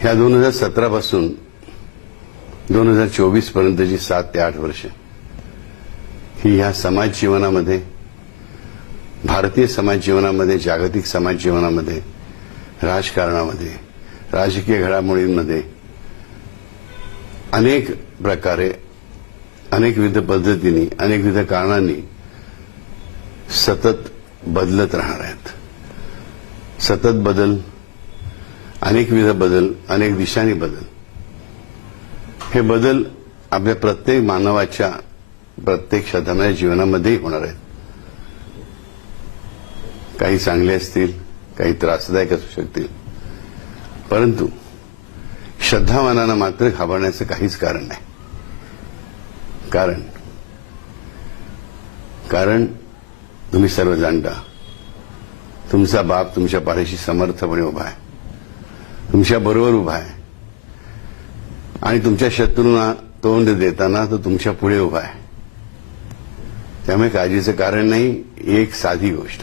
ह्या 2017 पासून 2024 पर्यंतची 7 ते 8 वर्ष ही ह्या समाज जीवनामध्ये, भारतीय समाज जीवनामध्ये, जागतिक समाज जीवनामध्ये, राजकारणामध्ये, राजकीय घडामोडींमध्ये अनेक प्रकारे, अनेकविध पद्धतींनी, अनेकविध कारणांनी सतत बदलत राहणार आहेत. सतत बदल, अनेकविध बदल, अनेक दिशांनी बदल. हे बदल आपल्या प्रत्येक मानवाच्या प्रत्येक क्षणाच्या जीवनामध्येही होणार आहेत. काही चांगले असतील, काही त्रासदायक असू शकतील, परंतु श्रद्धावानांना मात्र घाबरण्याचं काहीच कारण नाही. कारण तुम्ही सर्व जाणता, तुमचा बाप तुमच्या पाठीशी समर्थपणे उभा आहे, तुमच्या बरोबर उभा आहे आणि तुमच्या शत्रूंना तोंड देताना तो तुमच्या पुढे उभा आहे. त्यामुळे काळजीचं कारण नाही. एक साधी गोष्ट,